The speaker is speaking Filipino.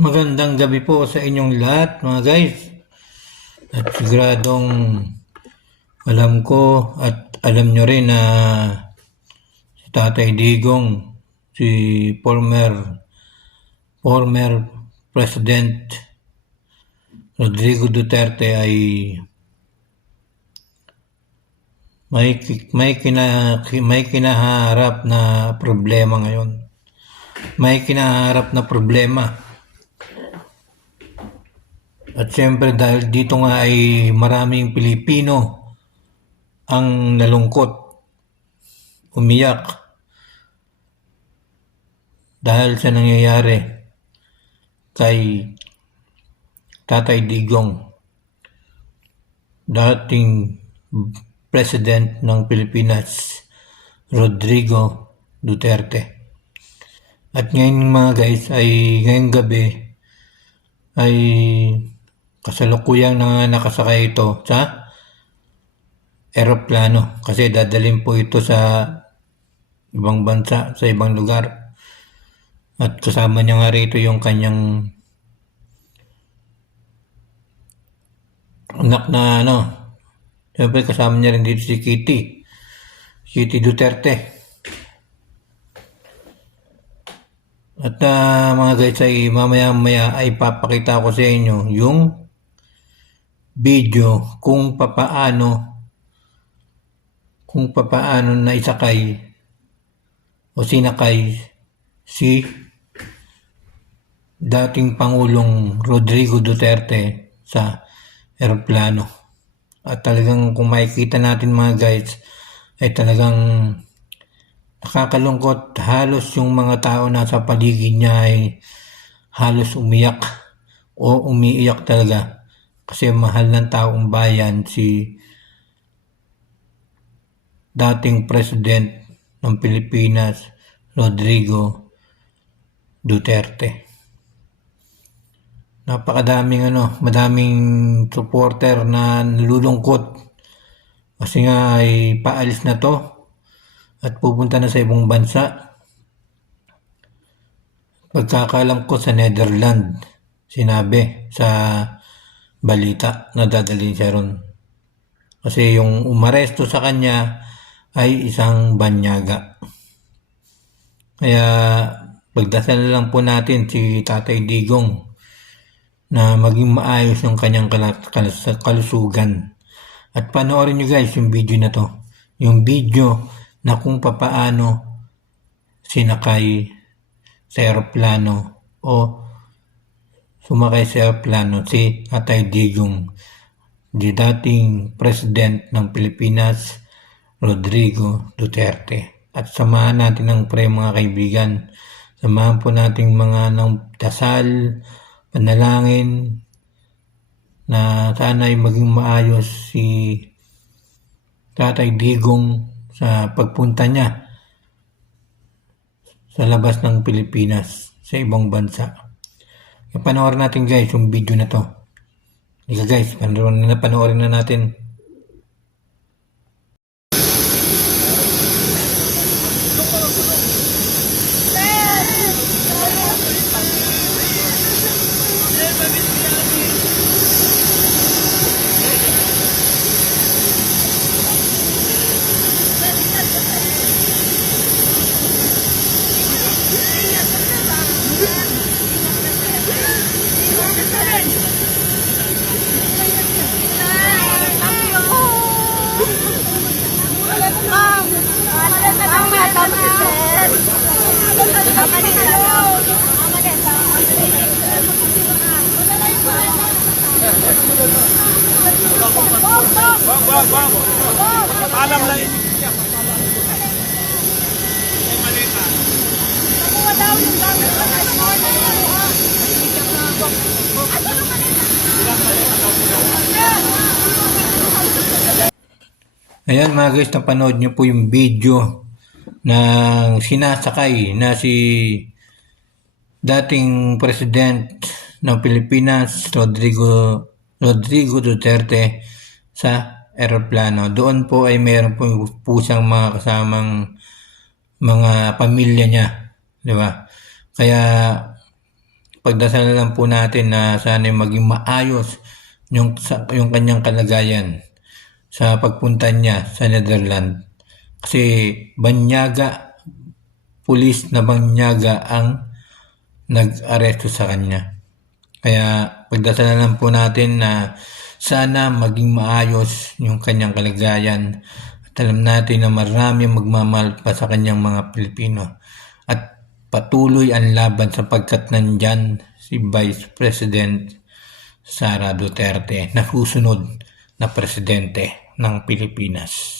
Magandang gabi po sa inyong lahat mga guys. At siguradong alam ko at alam nyo rin na si Tatay Digong, si former President Rodrigo Duterte ay may kinaharap na problema ngayon. May kinaharap na problema. At siyempre dahil dito nga ay maraming Pilipino ang nalungkot, umiyak dahil sa nangyayari kay Tatay Digong, dating President ng Pilipinas, Rodrigo Duterte. At ngayon mga guys ngayong gabi ay kasalukuyang nakasakay ito sa eroplano kasi dadalhin po ito sa ibang bansa, sa ibang lugar. At kasama niya nga rito yung kanyang anak na siyempre kasama niya rin dito si Kitty Duterte. At mga guys ay mamaya ay papakita ko sa inyo yung video kung papaano na isakay o sinakay si dating Pangulong Rodrigo Duterte sa eroplano. At talagang kung makikita natin mga guys ay talagang nakakalungkot. Halos yung mga tao nasa paligid niya ay halos umiyak o umiiyak talaga kasi mahal ng taong bayan si dating President ng Pilipinas Rodrigo Duterte. Madaming supporter na nalulungkot kasi nga ay paalis na to at pupunta na sa ibang bansa. Pagkakalam ko sa Netherlands, sinabi sa balita na dadalhin siya ron. Kasi yung umaresto sa kanya ay isang banyaga. Kaya pagdasal lang po natin si Tatay Digong na maging maayos yung kanyang kalusugan. At panoorin nyo guys yung video na to. Yung video na kung papaano sinakay sa eroplano o sumakay sa eroplano si Tatay Digong, di dating President ng Pilipinas Rodrigo Duterte. At samahan natin ng mga kaibigan. Samahan po natin mga ng dasal, panalangin na sana ay maging maayos si Tatay Digong sa pagpunta niya sa labas ng Pilipinas, sa ibang bansa. Panoorin natin guys yung video na to. Guys, panoorin na natin. Alam lang yun. Ayan mga guys, napanood nyo po yung video ng sinasakay na si dating President ng Pilipinas Rodrigo Duterte sa eroplano. Doon po ay mayroon po siyang mga kasamang mga pamilya niya, di ba? Kaya pagdasalan lang po natin na sana maging maayos yung kanyang kalagayan sa pagpunta niya sa Netherlands. Kasi banyaga, pulis na banyaga ang nag-aresto sa kanya. Kaya pagdasalan lang po natin na sana maging maayos yung kanyang kalagayan. At alam natin na marami magmamahal pa sa kanyang mga Pilipino. At patuloy ang laban sapagkat nandyan si Vice President Sara Duterte na susunod na presidente ng Pilipinas.